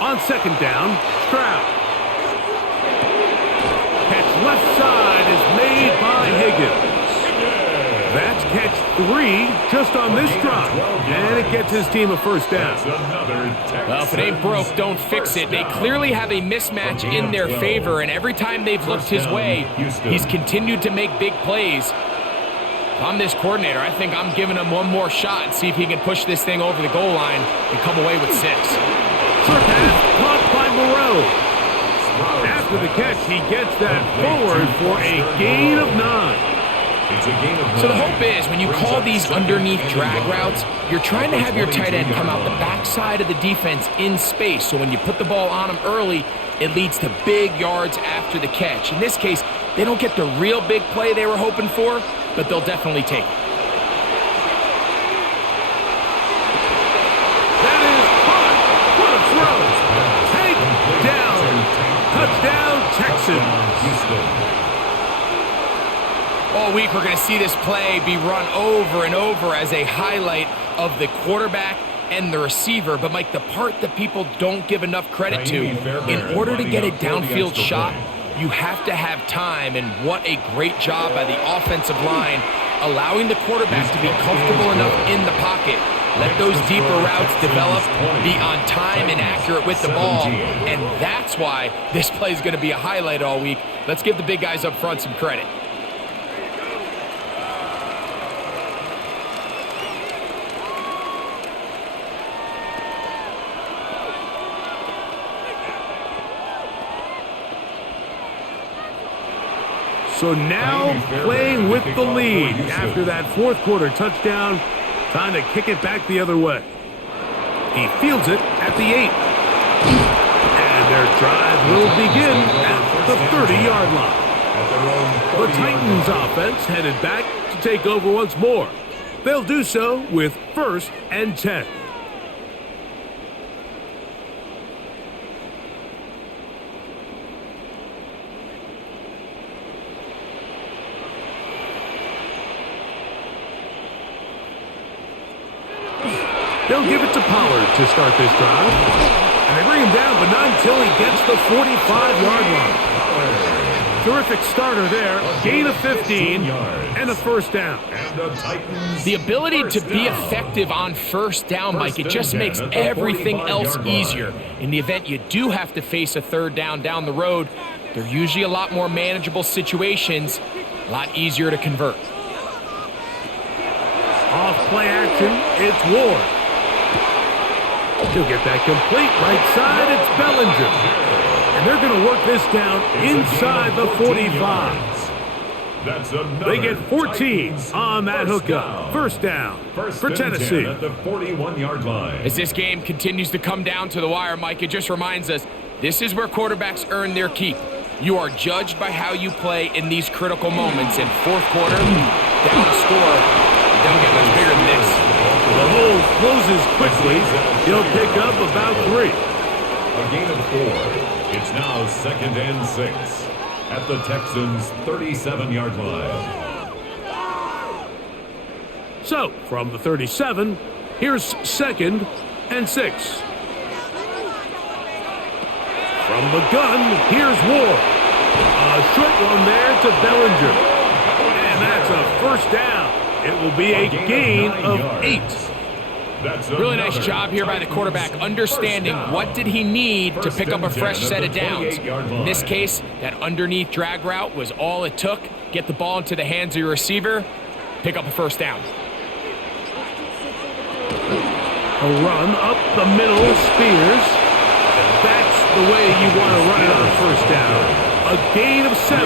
On second down, Stroud. Catch left side is made by Higgins. That's catch 3 just on this drive, and it gets his team a first down. Well, if it ain't broke, don't fix it. They clearly have a mismatch in their favor, and every time they've looked his way, he's continued to make big plays. If I'm this coordinator, I think I'm giving him one more shot and see if he can push this thing over the goal line and come away with 6. Short pass caught by Moreau. After the catch, he gets that forward for a gain of 9. So the hope is when you call these underneath drag routes, you're trying to have your tight end come out the backside of the defense in space. So when you put the ball on him early, it leads to big yards after the catch. In this case, they don't get the real big play they were hoping for, but they'll definitely take it. That is hot. What a throw. Take down. Touchdown, Texans. All week we're going to see this play be run over and over as a highlight of the quarterback and the receiver. But, Mike, the part that people don't give enough credit to, in order to get a downfield shot, you have to have time. And what a great job by the offensive line, allowing the quarterback to be comfortable enough in the pocket. Let those deeper routes develop, be on time and accurate with the ball. And that's why this play is going to be a highlight all week. Let's give the big guys up front some credit. So now playing with the lead after that fourth quarter touchdown, time to kick it back the other way. He fields it at the 8. And their drive will begin at the 30-yard line. The Titans offense headed back to take over once more. They'll do so with 1st and 10. They'll give it to Pollard to start this drive. And they bring him down, but not until he gets the 45-yard line. Terrific starter there. Gain of 15 and a first down. The ability to be effective on first down, Mike, it just makes everything else easier. In the event you do have to face a third down the road, they're usually a lot more manageable situations, a lot easier to convert. Off play action, it's Ward. He'll get that complete right side. It's Bellinger. And they're going to work this down inside the 45. They get 14 on that hookup. First down for Tennessee. At the 41-yard line. As this game continues to come down to the wire, Mike, it just reminds us this is where quarterbacks earn their keep. You are judged by how you play in these critical moments. In fourth quarter, down a score, it don't get much bigger than this. The hole closes quickly. He'll pick up about 3. A gain of 4. It's now 2nd and 6 at the Texans' 37-yard line. So, from the 37, here's 2nd and 6. From the gun, here's Ward. A short one there to Bellinger. And that's a first down. It will be a gain of 8. Really nice job here by the quarterback, understanding what did he need to pick up a fresh set of downs. In this case, that underneath drag route was all it took. Get the ball into the hands of your receiver, pick up a first down. A run up the middle, Spears. That's the way you want to run it on first down. A gain of 7. On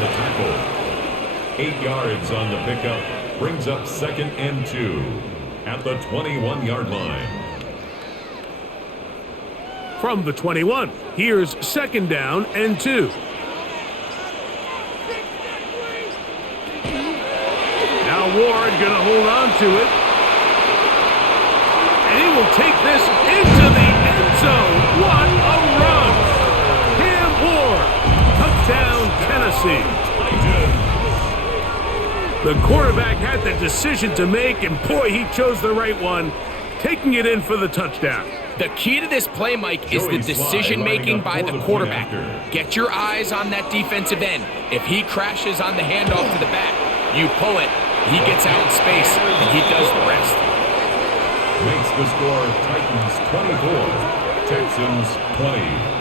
the tackle. 8 yards on the pickup brings up 2nd and 2 at the 21-yard line. From the 21, here's 2nd down and 2. Now Ward going to hold on to it. And he will take this into the end zone. What a run! Cam Ward, touchdown Tennessee. The quarterback had the decision to make, and boy, he chose the right one. taking it in for the touchdown. The key to this play, Mike, is the decision-making by the quarterback. Get your eyes on that defensive end. If he crashes on the handoff to the back, you pull it, he gets out in space, and he does the rest. Makes the score Titans 24, Texans 20.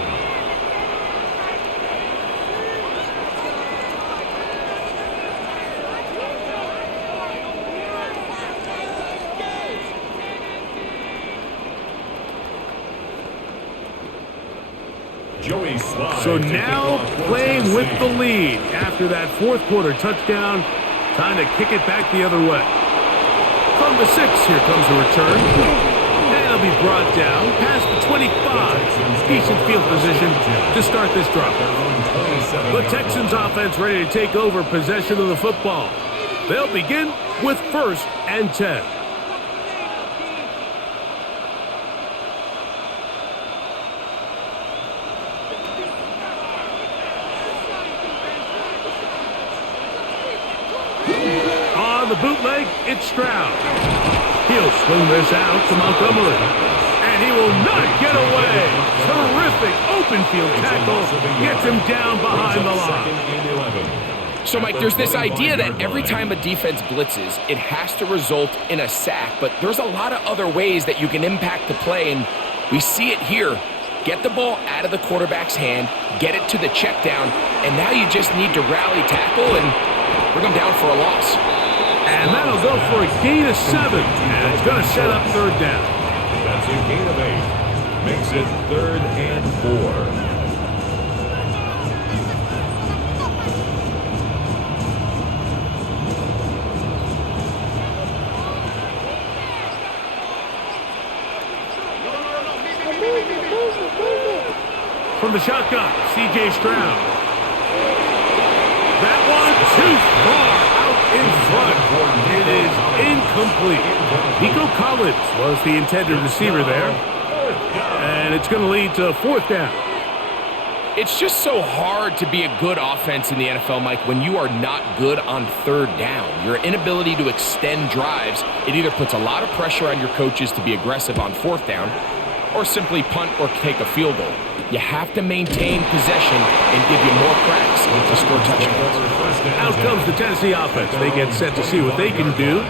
So now playing with the lead after that fourth quarter touchdown, trying to kick it back the other way. From the 6, here comes a return. And it'll be brought down past the 25. Decent field position to start this drive. The Texans offense ready to take over possession of the football. They'll begin with 1st and 10. The bootleg, it's Stroud. He'll swing this out to Montgomery. And he will not get away. Terrific open field tackle. Gets him down behind the line. So, Mike, there's this idea that every time a defense blitzes, it has to result in a sack. But there's a lot of other ways that you can impact the play, and we see it here. Get the ball out of the quarterback's hand, get it to the check down, and now you just need to rally tackle and bring them down for a loss. And that'll go for a gain of 7. And it's going to set up 3rd down. That's a gain of 8. Makes it 3rd and 4. From the shotgun, C.J. Stroud. That one too far in front. It is incomplete. Nico Collins was the intended receiver there. And it's going to lead to 4th down. It's just so hard to be a good offense in the NFL, Mike, when you are not good on 3rd down. Your inability to extend drives, it either puts a lot of pressure on your coaches to be aggressive on 4th down or simply punt or take a field goal. You have to maintain possession and give you more cracks to score touchdowns. Out comes the Tennessee offense. They get set to see what they can do.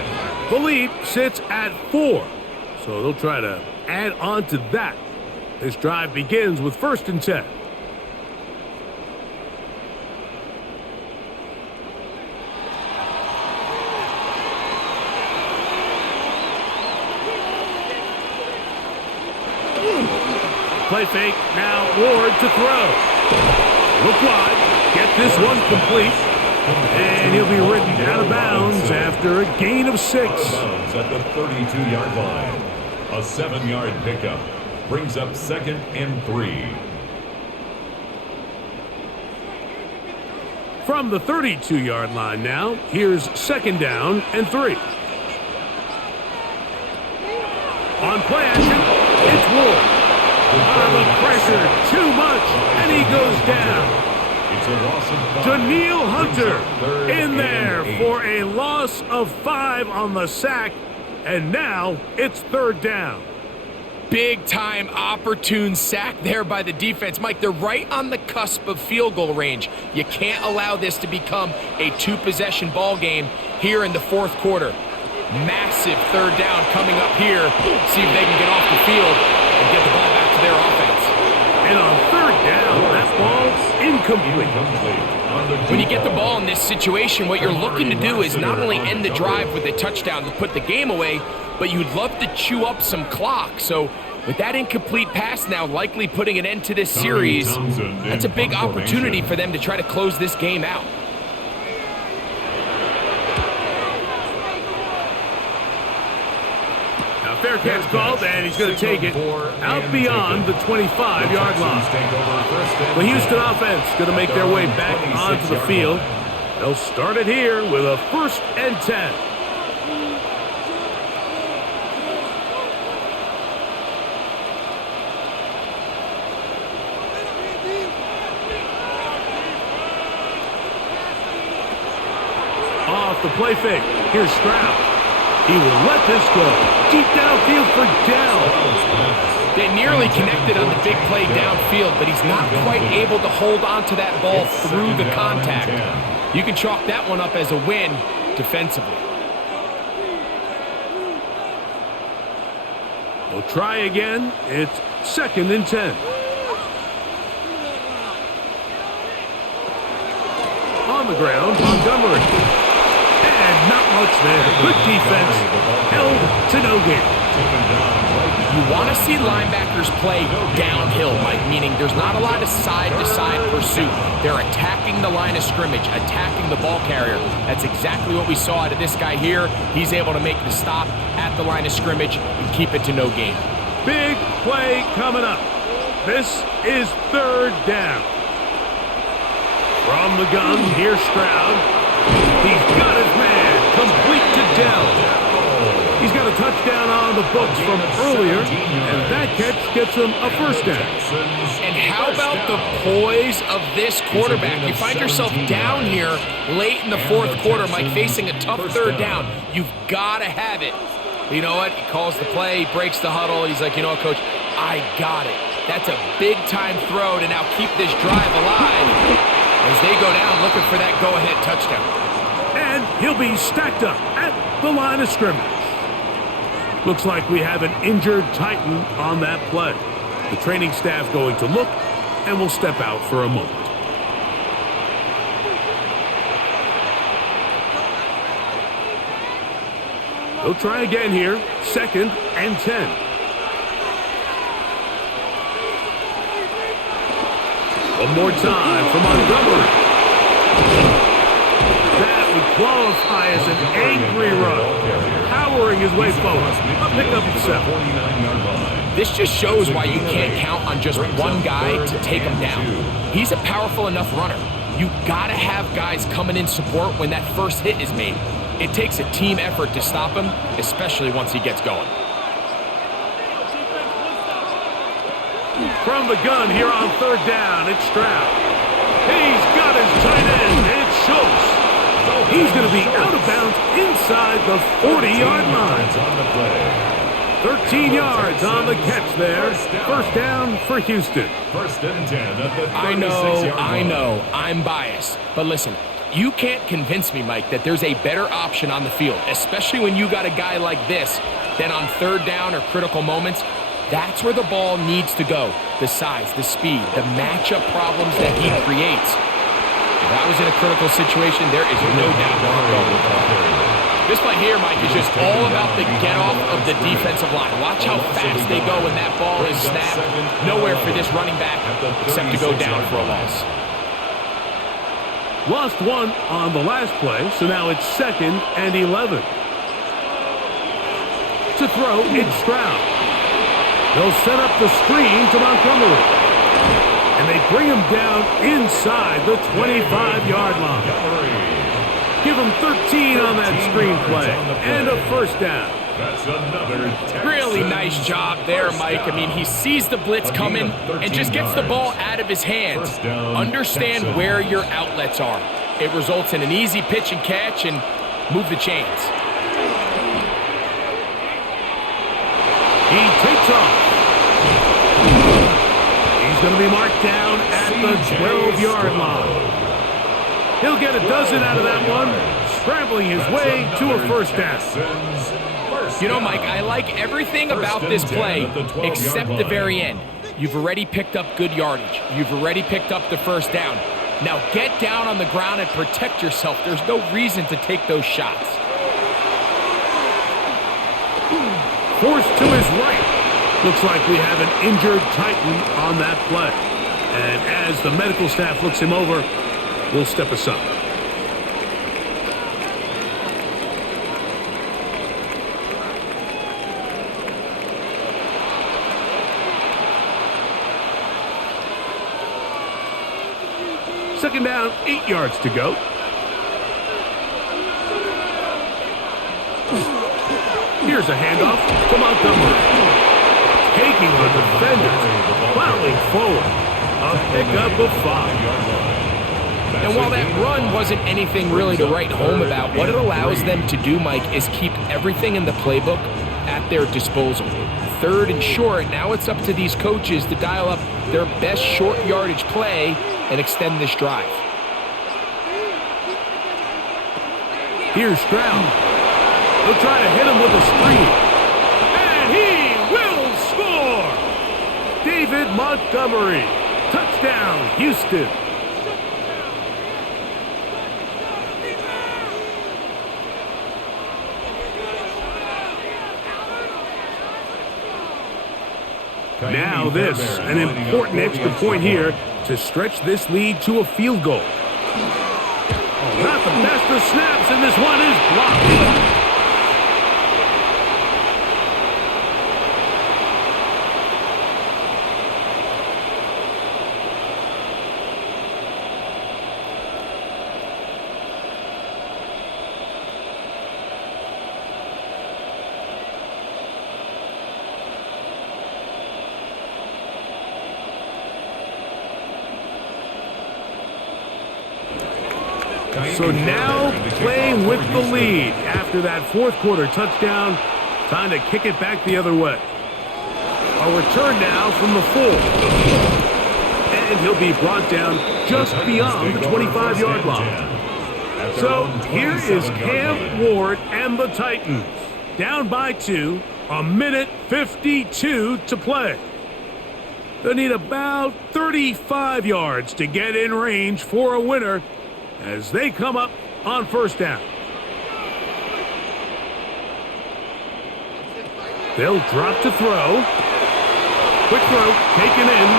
The lead sits at 4. So they'll try to add on to that. This drive begins with 1st and 10. Play fake, now Ward to throw. Look wide, get this one complete. And he'll be ridden out of bounds after a gain of 6. At the 32-yard line. A 7-yard pickup brings up 2nd and 3. From the 32-yard line now, here's 2nd down and 3. On play action, it's Ward. The pressure, too much, and he goes down. It's a loss of 5. Daniil Hunter in there for a loss of 5 on the sack, and now it's 3rd down. Big-time opportune sack there by the defense. Mike, they're right on the cusp of field goal range. You can't allow this to become a 2-possession ball game here in the 4th quarter. Massive 3rd down coming up here. See if they can get off the field and get the ball back to their offense. And on 3rd down, that ball's incomplete. When you get the ball in this situation, what you're looking to do is not only end the drive with a touchdown to put the game away, but you'd love to chew up some clock. So with that incomplete pass now likely putting an end to this series, that's a big opportunity for them to try to close this game out. Fair catch called, and he's going to take it out beyond the 25-yard line. The Houston offense going to make their way back onto the field. They'll start it here with a 1st and 10. Off the play fake. Here's Stroud. He will let this go. Deep downfield for Dell. They nearly connected on the big play downfield, but he's not quite able to hold on to that ball through the contact. You can chalk that one up as a win defensively. We'll try again. It's 2nd and 10. On the ground, Montgomery. And not much there. Good defense. Held to no gain. You want to see linebackers play downhill, Mike, meaning there's not a lot of side-to-side pursuit. They're attacking the line of scrimmage, attacking the ball carrier. That's exactly what we saw out of this guy here. He's able to make the stop at the line of scrimmage and keep it to no gain. Big play coming up. This is 3rd down. From the gun, here's Stroud. He's got his man. Complete to Dell. He's got a touchdown on the books from earlier, and that catch gets him a 1st down. And how about the poise of this quarterback? You find yourself down here late in the 4th quarter, Mike, facing a tough 3rd down. You've got to have it. You know what? He calls the play, he breaks the huddle. He's like, you know what, Coach? I got it. That's a big-time throw to now keep this drive alive as they go down looking for that go-ahead touchdown. And he'll be stacked up at the line of scrimmage. Looks like we have an injured Titan on that play. The training staff going to look, and we'll step out for a moment. We'll try again here. 2nd and 10. One more time for Montgomery. That would qualify as an angry run. Powering his way forward. A pickup of 7. This just shows why you can't count on just one guy to take him down. He's a powerful enough runner. You gotta have guys coming in support when that first hit is made. It takes a team effort to stop him, especially once he gets going. From the gun here on 3rd down, it's Stroud. He's got his tight end. It's Schultz. He's going to be out of bounds inside the 40-yard line. 13 yards on the catch there. 1st down for Houston. 1st and 10 at the 36-yard line. I know, I'm biased. But listen, you can't convince me, Mike, that there's a better option on the field, especially when you got a guy like this, than on 3rd down or critical moments. That's where the ball needs to go. The size, the speed, the matchup problems that he creates. If I was in a critical situation, there is no doubt where I'm going. This play here, Mike, is just all about the get-off of the defensive line. Watch how fast they go when that ball is snapped. Nowhere for this running back except to go down for a loss. Lost one on the last play, so now it's 2nd and 11. To throw, it's Stroud. They'll set up the screen to Montgomery. And they bring him down inside the 25-yard line. Give him 13 on that screen play and a 1st down. That's another really nice job there, Mike. I mean, he sees the blitz coming and just gets the ball out of his hands. Understand where your outlets are. It results in an easy pitch and catch and move the chains. He takes off. He's going to be marked down at the 12-yard line. He'll get a dozen out of that one, scrambling his way to a 1st down. You know, Mike, I like everything about this play except the very end. You've already picked up good yardage. You've already picked up the 1st down. Now get down on the ground and protect yourself. There's no reason to take those shots. Forced to his right. Looks like we have an injured Titan on that play. And as the medical staff looks him over, we'll step aside. Second down, 8 yards to go. Here's a handoff to Montgomery. Taking on defenders, plowing forward. A pickup of 5. And while that run wasn't anything really to write home about, what it allows them to do, Mike, is keep everything in the playbook at their disposal. 3rd and short, now it's up to these coaches to dial up their best short yardage play and extend this drive. Here's Stroud. They'll try to hit him with a screen. And he will score! David Montgomery. Touchdown, Houston. Now this, an important extra point here to stretch this lead to a field goal. Oh, not the best of snaps, and this one is blocked. So now playing with the lead after that 4th quarter touchdown. Time to kick it back the other way. A return now from the 4. And he'll be brought down just beyond the 25-yard line. So here is Cam Ward and the Titans. Down by 2, a minute 52 to play. They need about 35 yards to get in range for a winner as they come up on 1st down. They'll drop to throw. Quick throw, taken in.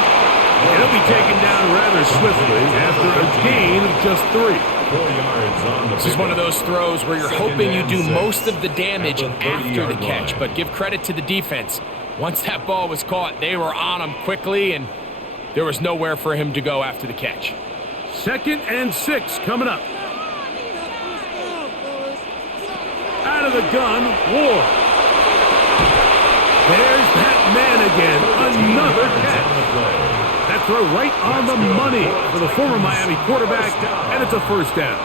It'll be taken down rather swiftly after a gain of just 3. This is one of those throws where you're hoping you do most of the damage after the catch, but give credit to the defense. Once that ball was caught, they were on him quickly, and there was nowhere for him to go after the catch. 2nd and 6 coming up. Out of the gun, Ward. There's that man again. Another catch. That throw right on the money for the former Miami quarterback, and it's a 1st down.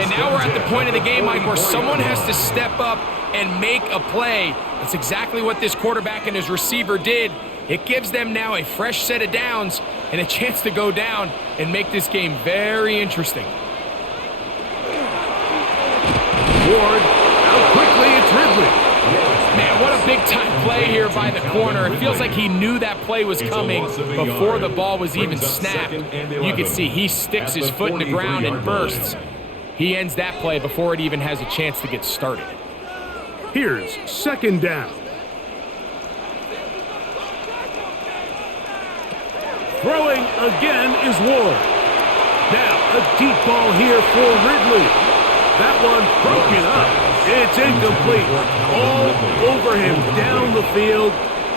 And now we're at the point of the game, Mike, where someone has to step up and make a play. That's exactly what this quarterback and his receiver did. It gives them now a fresh set of downs and a chance to go down and make this game very interesting. Ward, out quickly, it's Ridley. Man, what a big-time play here by the corner. It feels like he knew that play was coming before the ball was even snapped. You can see he sticks his foot in the ground and bursts. He ends that play before it even has a chance to get started. Here's 2nd down. Throwing again is Ward. Now a deep ball here for Ridley. That one broken up. It's incomplete. All over him down the field.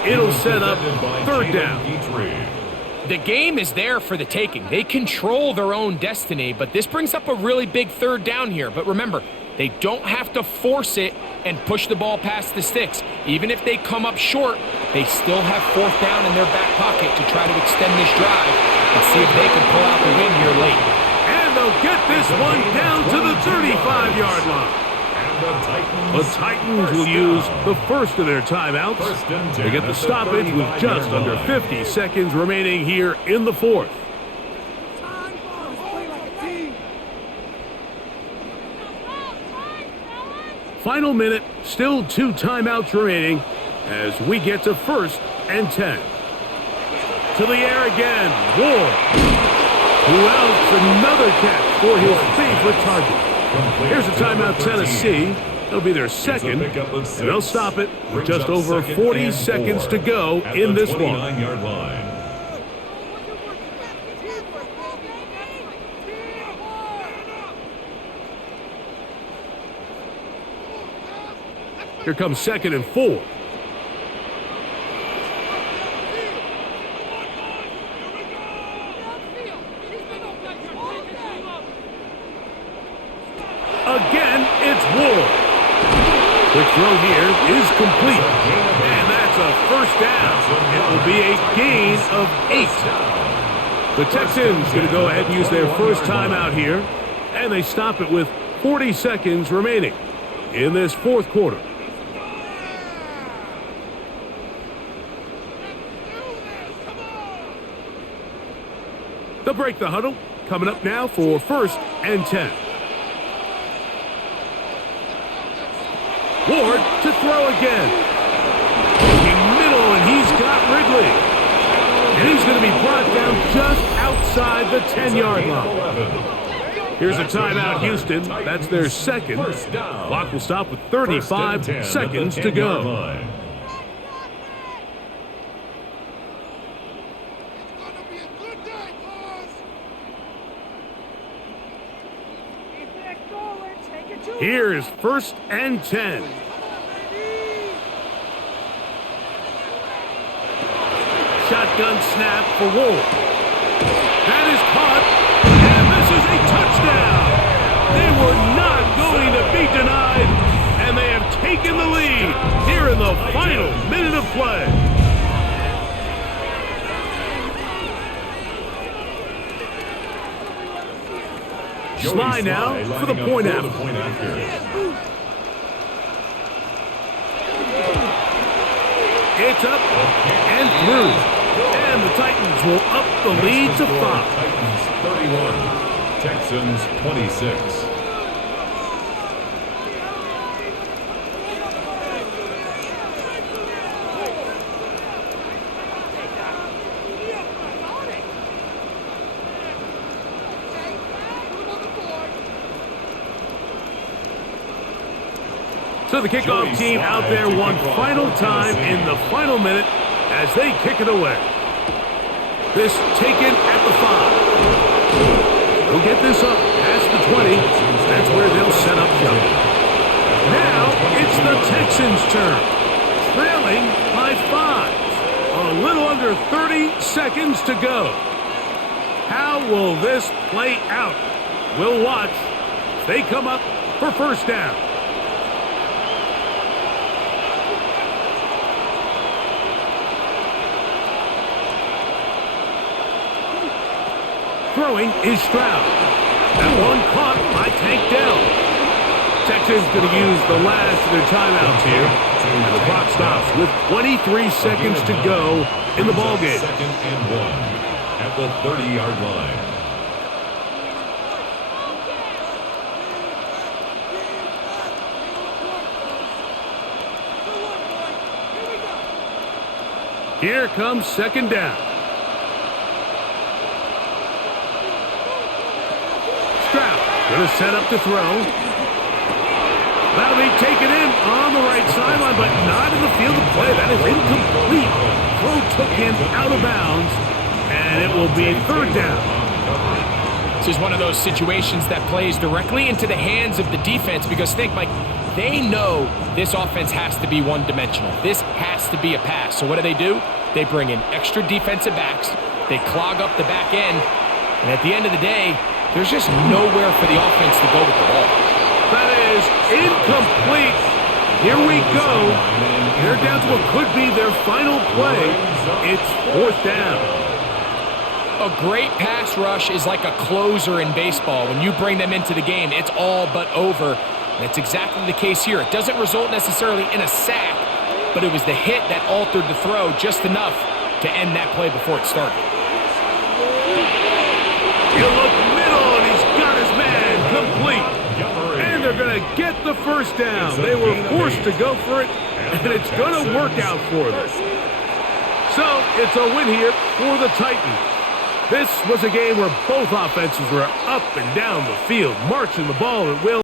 It'll set up 3rd down. The game is there for the taking. They control their own destiny, but this brings up a really big 3rd down here. But remember, they don't have to force it and push the ball past the sticks. Even if they come up short, they still have 4th down in their back pocket to try to extend this drive and see if they can pull out the win here late. And they'll get this one down to the 35-yard line. The Titans will use the first of their timeouts. They get the stoppage with just under 50 seconds remaining here in the 4th. Final minute, still 2 timeouts remaining as we get to 1st and 10. To the air again, Ward. Who else? Another catch for his favorite target. Here's a timeout, Tennessee. It'll be their 2nd, and they'll stop it with just over 40 seconds to go in this one. Here comes 2nd and 4. Again, it's Ward. The throw here is complete. And that's a 1st down. It will be a gain of 8. The Texans going to go ahead and use their first timeout here, and they stop it with 40 seconds remaining in this fourth quarter. They'll break the huddle. Coming up now for 1st and 10. Ward to throw again. Looking middle, and he's got Ridley. And he's going to be brought down just outside the 10-yard line. Here's a timeout, Houston. That's their second. Clock will stop with 35 seconds to go. Here's 1st and 10. Shotgun snap for Ward. That is caught, and this is a touchdown. They were not going to be denied, and they have taken the lead here in the final minute of play. Sly now for the point after. It's up and through. And the Titans will up the lead to 5. Titans 31, Texans 26. So the kickoff team out there one final time in the final minute as they kick it away. This taken at the 5. They'll get this up past the 20. That's where they'll set up shop. Now it's the Texans' turn. Trailing by 5. A little under 30 seconds to go. How will this play out? We'll watch. They come up for 1st down. Throwing is Stroud. That one caught by Tank Dell. Texans going to use the last of their timeouts here. And the clock stops with 23 seconds to go in the ballgame. 2nd and 1 at the 30-yard line. Here comes 2nd down. Going to set up to throw. That'll be taken in on the right sideline, but not in the field of play. That is incomplete. Throw took him out of bounds, and it will be 3rd down. This is one of those situations that plays directly into the hands of the defense because think, Mike, they know this offense has to be one-dimensional. This has to be a pass. So what do? They bring in extra defensive backs. They clog up the back end, and at the end of the day, there's just nowhere for the offense to go with the ball. That is incomplete. Here we go. They're down to what could be their final play. It's 4th down. A great pass rush is like a closer in baseball. When you bring them into the game, it's all but over. And it's exactly the case here. It doesn't result necessarily in a sack, but it was the hit that altered the throw just enough to end that play before it started. You look middle, and he's got his man complete. And they're going to get the 1st down. They were forced to go for it, and it's going to work out for them. So it's a win here for the Titans. This was a game where both offenses were up and down the field, marching the ball at will.